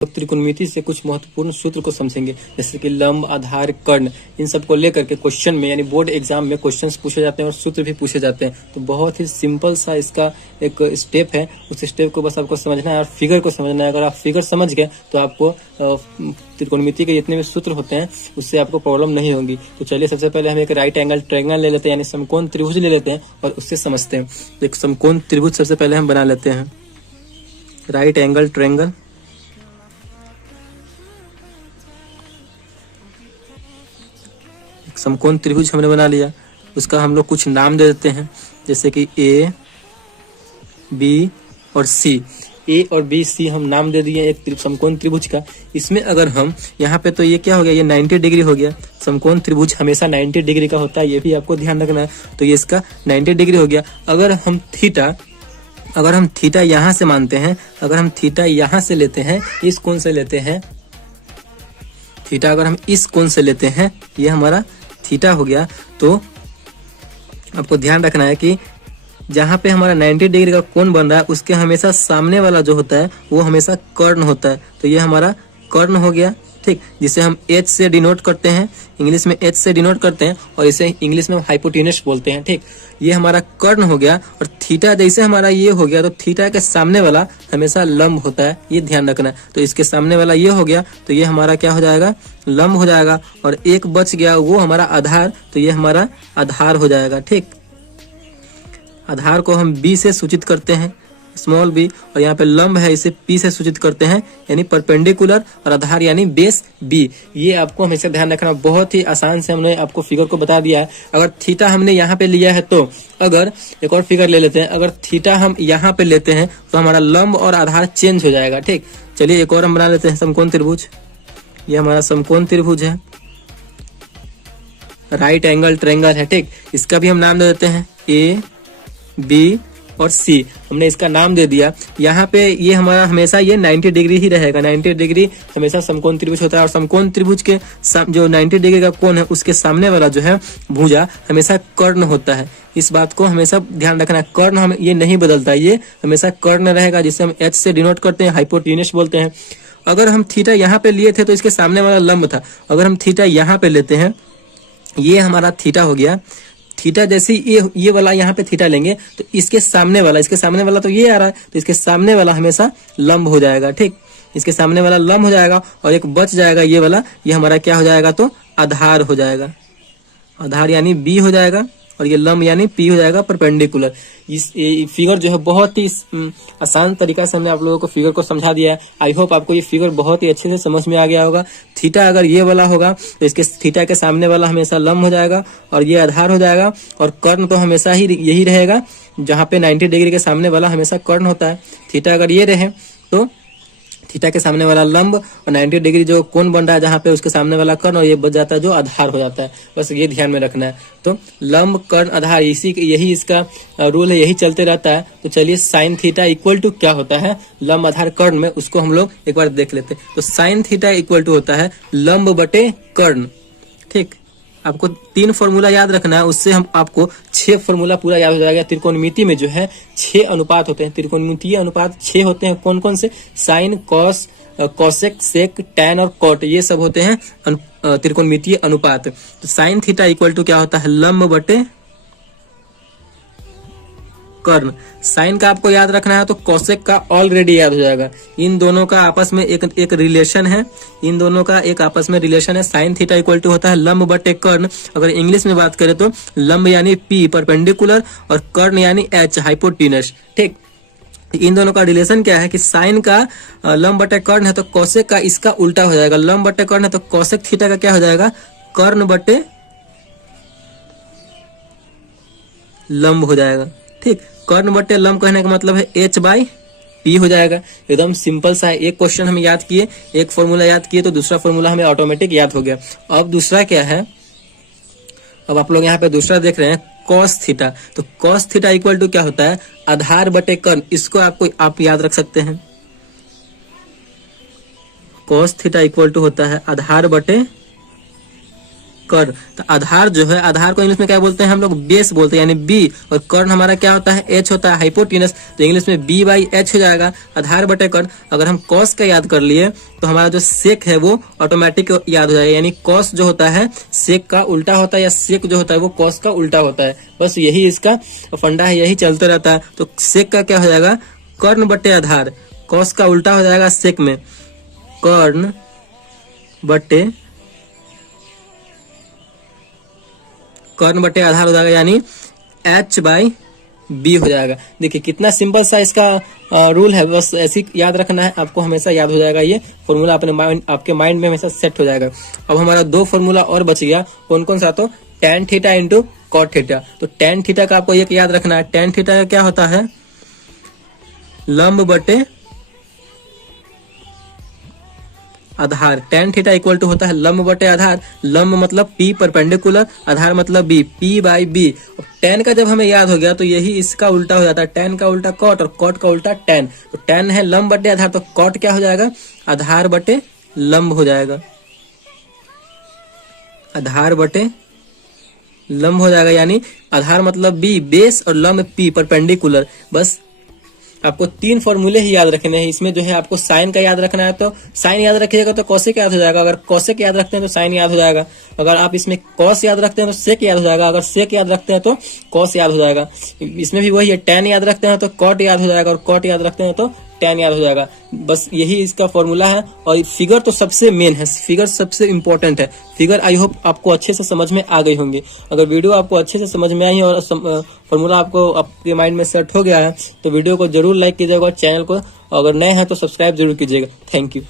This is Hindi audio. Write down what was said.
त्रिकोणमिति से कुछ महत्वपूर्ण सूत्र को समझेंगे, जैसे कि लंब, आधार, कर्ण, इन सब को लेकर के क्वेश्चन में यानी बोर्ड एग्जाम में क्वेश्चंस पूछे जाते हैं और सूत्र भी पूछे जाते हैं। तो बहुत ही सिंपल सा इसका एक स्टेप है, उस स्टेप को बस आपको समझना है और फिगर को समझना है। अगर आप फिगर समझ गए तो आपको त्रिकोणमिति के जितने भी सूत्र होते हैं उससे आपको प्रॉब्लम नहीं होगी। तो चलिए सबसे पहले हम एक राइट एंगल ट्रायंगल ले लेते हैं, यानी समकोण त्रिभुज ले लेते हैं और उससे समझते हैं। एक समकोण त्रिभुज सबसे पहले हम बना लेते हैं, राइट एंगल ट्रायंगल। समकोण त्रिभुज हमने बना लिया, उसका हम लोग कुछ नाम दे देते हैं, जैसे कि ए, बी और सी। ए और बी, सी हम नाम दे दिए एक समकोण त्रिभुज का। इसमें अगर हम यहाँ पे, तो ये क्या हो गया, ये 90 डिग्री हो गया। समकोण त्रिभुज हमेशा 90 डिग्री का होता है, ये भी आपको ध्यान रखना है। तो ये इसका 90 डिग्री हो गया। अगर हम थीटा यहाँ से मानते हैं, अगर हम थीटा यहाँ से लेते हैं, इस कोण से लेते हैं, थीटा अगर हम इस कोण से लेते हैं, ये हमारा थीटा हो गया। तो आपको ध्यान रखना है कि जहाँ पे हमारा 90 डिग्री का कोण बन रहा है उसके हमेशा सामने वाला जो होता है वो हमेशा कर्ण होता है। तो ये हमारा कर्ण हो गया, ठीक, जिसे हम H से डिनोट करते हैं, इंग्लिश में H से डिनोट करते हैं और इसे इंग्लिश में हाइपोटेनस बोलते हैं, ठीक। ये हमारा कर्ण हो गया। और थीटा जैसे हमारा ये हो गया, तो थीटा के सामने वाला हमेशा लंब होता है, ये ध्यान रखना है। तो इसके सामने वाला ये हो गया, तो ये हमारा क्या हो जाएगा, लंब हो जाएगा। और एक बच गया वो हमारा आधार, तो ये हमारा आधार हो जाएगा, ठीक। आधार को हम बी से सूचित करते हैं, स्मॉल बी, और यहाँ पे लंब है इसे पी से सूचित करते हैं, यानी परपेंडिकुलर, और आधार यानी बेस बी। ये आपको हमेशा ध्यान रखना। बहुत ही आसान से हमने आपको फिगर को बता दिया है। अगर थीटा हमने यहाँ पे लिया है, तो अगर एक और फिगर ले लेते हैं, अगर थीटा हम यहाँ पे लेते हैं तो हमारा लंब और आधार चेंज हो जाएगा, ठीक। चलिए एक और हम बना लेते हैं समकोण त्रिभुज। ये हमारा समकोण त्रिभुज है, राइट एंगल ट्रायंगल है, ठीक। इसका भी हम नाम दे देते हैं ए, बी और सी। हमने इसका नाम दे दिया। यहाँ पे ये हमारा हमेशा ये 90 डिग्री ही रहेगा। 90 डिग्री हमेशा समकोण त्रिभुज होता है। और समकोण त्रिभुज के जो 90 डिग्री का कोण है उसके सामने वाला जो है भुजा हमेशा कर्ण होता है। इस बात को हमेशा ध्यान रखना। कर्ण हम ये नहीं बदलता, ये हमेशा कर्ण रहेगा, जिसे हम H से डिनोट करते हैं, हाइपोटेनस बोलते हैं। अगर हम थीटा यहाँ पे लिए थे तो इसके सामने वाला लंब था। अगर हम थीटा यहाँ पे लेते हैं, ये हमारा थीटा हो गया। थीटा जैसे ये वाला यहाँ पे थीटा लेंगे तो इसके सामने वाला तो ये आ रहा है, तो इसके सामने वाला हमेशा लंब हो जाएगा, ठीक। इसके सामने वाला लंब हो जाएगा और एक बच जाएगा ये वाला, ये हमारा क्या हो जाएगा, तो आधार हो जाएगा। आधार यानी बी हो जाएगा और ये लंब यानी पी हो जाएगा, परपेंडिकुलर। इस फिगर जो है बहुत ही आसान तरीका से हमने आप लोगों को फिगर को समझा दिया है। आई होप आपको ये फिगर बहुत ही अच्छे से समझ में आ गया होगा। थीटा अगर ये वाला होगा तो इसके थीटा के सामने वाला हमेशा लंब हो जाएगा और ये आधार हो जाएगा। और कर्ण तो हमेशा ही यही रहेगा, जहाँ पे 90 डिग्री के सामने वाला हमेशा कर्ण होता है। थीटा अगर ये रहे तो थीटा के सामने वाला लंब और 90 डिग्री जो कोण बन रहा है जहाँ पे उसके सामने वाला कर्ण, और ये बच जाता है जो आधार हो जाता है। बस ये ध्यान में रखना है। तो लंब, कर्ण, आधार, यही इसका रूल है, यही चलते रहता है। तो चलिए साइन थीटा इक्वल टू क्या होता है लंब, आधार, कर्ण में, उसको हम लोग एक बार देख लेते हैं। तो साइन थीटा इक्वल टू होता है लंब बटे कर्ण, ठीक। आपको 3 फॉर्मूला याद रखना है, उससे हम आपको 6 फॉर्मूला पूरा याद हो जाएगा। त्रिकोणमिति में जो है 6 अनुपात होते हैं। त्रिकोणमितीय अनुपात 6 होते हैं। कौन कौन से? साइन, कॉस, कोसेक, सेक, टैन और कॉट, ये सब होते हैं त्रिकोणमितीय अनुपात। तो साइन थीटा इक्वल टू क्या होता है, लंब बटे कर्ण। साइन का आपको याद रखना है तो कोसेक का ऑलरेडी याद हो जाएगा। इन दोनों का आपस में एक रिलेशन है, इन दोनों का एक आपस में रिलेशन है। साइन थीटा इक्वल टू होता है लंब बटे कर्ण। अगर इंग्लिश में बात करें तो लंब यानी पी, परपेंडिकुलर, और कर्ण यानी एच, हाइपोटेनस, ठीक। इन दोनों का रिलेशन क्या है कि साइन का लंब बटे कर्ण है तो कोसेक का इसका उल्टा हो जाएगा। लंब बटे कर्ण है तो कोसेक थीटा का क्या हो जाएगा, कर्ण बटे लंब हो जाएगा, ठीक। कर्ण बटे लंब कहने का मतलब है H बाई P हो जाएगा। एकदम सिंपल सा है। एक क्वेश्चन हम याद किए, एक फॉर्मूला याद किए तो दूसरा फॉर्मूला हमें ऑटोमेटिक याद हो गया। अब दूसरा क्या है, अब आप लोग यहाँ पे दूसरा देख रहे हैं कॉस थीटा। तो कॉस थीटा इक्वल टू क्या होता है, आधार बटे कर्ण। इसको आप याद रख सकते हैं। कॉस थीटा इक्वल टू होता है आधार बटे कर। तो आधार जो है, आधार को इंग्लिश में क्या बोलते हैं हम लोग, बेस बोलते हैं, यानी बी। और कर्ण हमारा क्या होता है, एच होता है, हाइपोटेनस, तो इंग्लिश में बी बाई एच हो जाएगा, आधार बटे कर्ण। अगर हम कॉस का याद कर लिए तो हमारा जो सेक है वो ऑटोमेटिक याद हो जाएगा, यानी कॉस जो होता है सेक का उल्टा होता है, या सेक जो होता है वो कॉस का उल्टा होता है। बस यही इसका फंडा है, यही चलते रहता है। तो सेक का क्या हो जाएगा, कर्ण बटे आधार, कॉस का उल्टा हो जाएगा सेक में, कर्ण बटे आधार हो जाएगा, यानी h बाई बी हो जाएगा। देखिए कितना सिंपल सा इसका रूल है, बस ऐसे याद रखना है, आपको हमेशा याद हो जाएगा। ये फॉर्मूला आपके माइंड में हमेशा सेट हो जाएगा। अब हमारा दो फॉर्मूला और बच गया, कौन कौन सा, तो tan theta into cot theta. तो tan थीटा का आपको एक याद रखना है, tan थीटा का क्या होता है, लंब बटे आधार। tan थीटा इक्वल टू होता है लंब बटे आधार, लंब मतलब P परपेंडिकुलर, आधार मतलब B, P by B। tan का जब हमें याद हो गया तो यही इसका उल्टा हो जाता है, tan का उल्टा cot और cot का उल्टा tan। तो tan है लंब बटे आधार, तो cot क्या हो जाएगा, आधार बटे लंब हो जाएगा, आधार बटे लंब हो जाएगा, यानी आधार मतलब B बेस और लंब P परपेंडिकुलर। बस आपको तीन फॉर्मूले ही याद रखने हैं। इसमें जो है आपको साइन का याद रखना है, तो साइन याद रखिएगा तो कॉसेक याद हो जाएगा, अगर कॉसेक याद रखते हैं तो साइन याद हो जाएगा, अगर आप इसमें कॉस याद रखते हैं तो सेक याद हो जाएगा, अगर सेक याद रखते हैं तो कॉस याद हो जाएगा। इसमें भी वही है, tan याद रखते हैं तो कॉट याद हो जाएगा, और कॉट याद रखते हैं तो tan याद हो जाएगा। बस यही इसका फॉर्मूला है। और फिगर तो सबसे मेन है, फिगर सबसे इंपॉर्टेंट है। फिगर आई होप आपको अच्छे से समझ में आ गई होंगी। अगर वीडियो आपको अच्छे से समझ में आई और फॉर्मूला आपको आपके माइंड में सेट हो गया है तो वीडियो को जरूर लाइक कीजिएगा और चैनल को अगर नए हैं तो सब्सक्राइब जरूर कीजिएगा। Thank you.